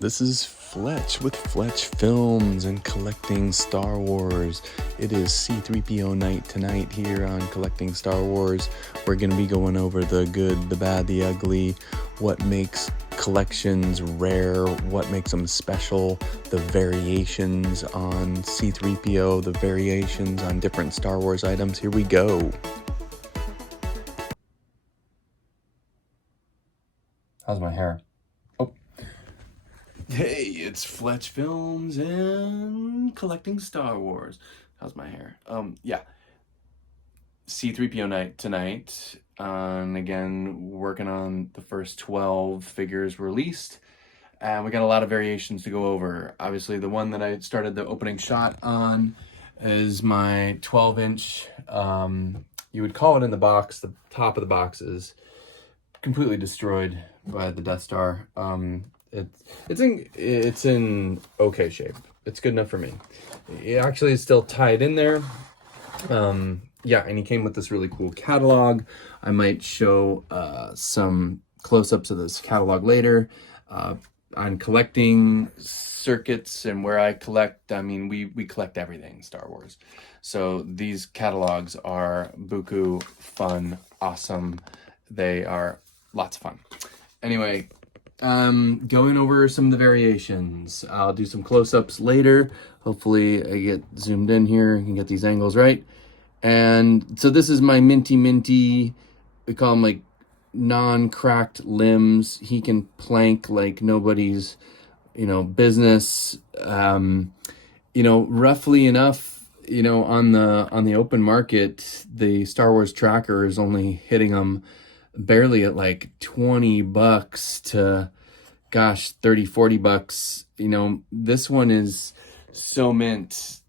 This is Fletch with Fletch Films and Collecting Star Wars. It is C3PO night tonight here on Collecting Star Wars. We're going to be going over the good, the bad, the ugly, what makes collections rare, what makes them special, the variations on C3PO, the variations on different Star Wars items. Here we go. How's my hair? Oh. Hey, it's Fletch Films and Collecting Star Wars. How's my hair? Yeah. C3PO night tonight. And again, working on the first 12 figures released. And we got a lot of variations to go over. Obviously, the one that I started the opening shot on is my 12-inch. You would call it in the box. The top of the box is completely destroyed by the Death Star. It's in okay shape. It's good enough for me. It actually is still tied in there. Yeah, and he came with this really cool catalog. I might show some close-ups of this catalog later. On collecting circuits and where I collect, I mean, we collect everything Star Wars. So these catalogs are buku fun, awesome. They are lots of fun. Anyway, going over some of the variations. I'll do some close-ups later. Hopefully I get zoomed in here and can get these angles right. And so this is my minty, we call them like non-cracked limbs. He can plank like nobody's, business. Roughly enough, on the open market, the Star Wars tracker is only hitting them barely at like $20 to, gosh, $30-$40. This one is so mint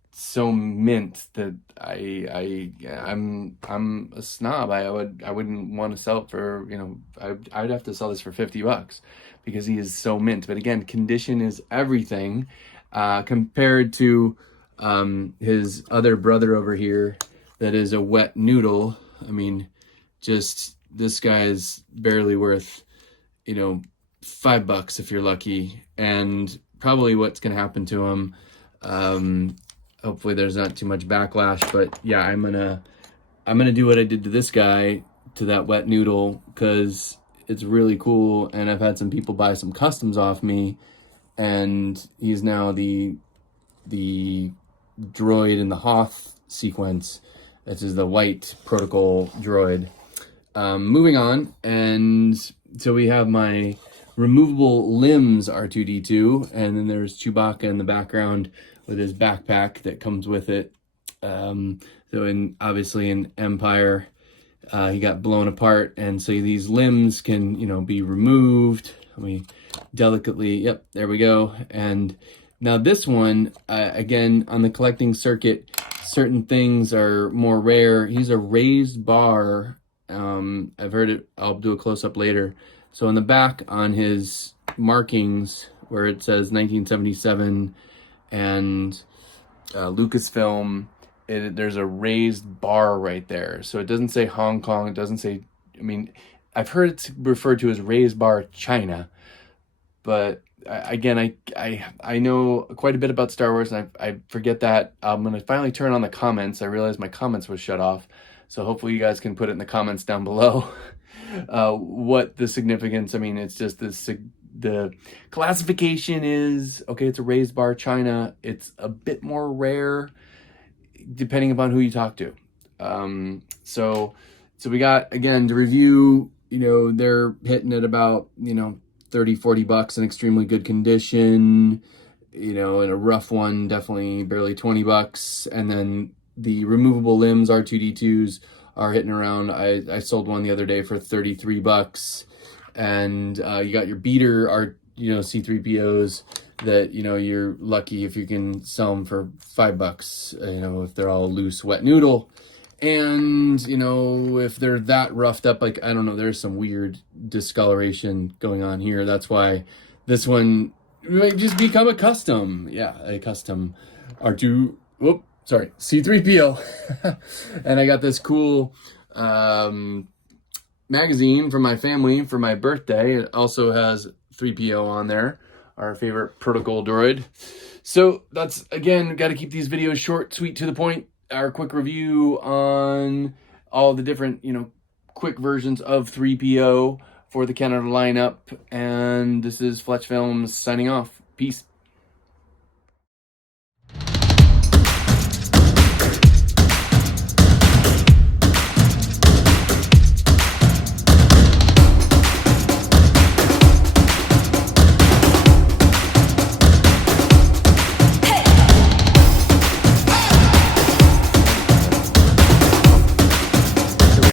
that I'm a snob. I wouldn't want to sell it for, I'd have to sell this for $50 because he is so mint. But again, condition is everything compared to his other brother over here that is a wet noodle. I mean, just this guy is barely worth, $5 if you're lucky, and probably what's going to happen to him. Hopefully there's not too much backlash, but yeah, I'm gonna do what I did to this guy, to that wet noodle, because it's really cool, and I've had some people buy some customs off me, and he's now the droid in the Hoth sequence. This is the white protocol droid. Moving on, and so we have my removable limbs R2-D2, and then there's Chewbacca in the background with his backpack that comes with it. Obviously in Empire, he got blown apart, and so these limbs can, be removed. Let me delicately, yep, there we go. And now this one, again, on the collecting circuit, certain things are more rare. He's a raised bar. I've heard it, I'll do a close-up later. So on the back, on his markings, where it says 1977 and Lucasfilm, there's a raised bar right there. So it doesn't say Hong Kong, it doesn't say, I've heard it's referred to as raised bar China, but again, I know quite a bit about Star Wars, and I forget that. I'm going to finally turn on the comments. I realized my comments was shut off. So hopefully you guys can put it in the comments down below what the significance. It's just the classification is, okay, it's a raised bar China. It's a bit more rare depending upon who you talk to. So we got, again, to review, they're hitting at about, $30-$40 in extremely good condition. In a rough one, definitely barely $20. And then the removable limbs R2-D2s are hitting around, I sold one the other day for $33. And you got your beater C3POs that, you're lucky if you can sell them for $5, if they're all loose wet noodle. And, if they're that roughed up, like, I don't know, there's some weird discoloration going on here. That's why this one might just become a custom. Yeah, a custom C3PO. And I got this cool magazine from my family for my birthday. It also has 3PO on there. our favorite protocol droid. So that's, again, got to keep these videos short, sweet, to the point. Our quick review on all the different, quick versions of c3p0 for the Canada lineup. And this is Fletch Films signing off. Peace.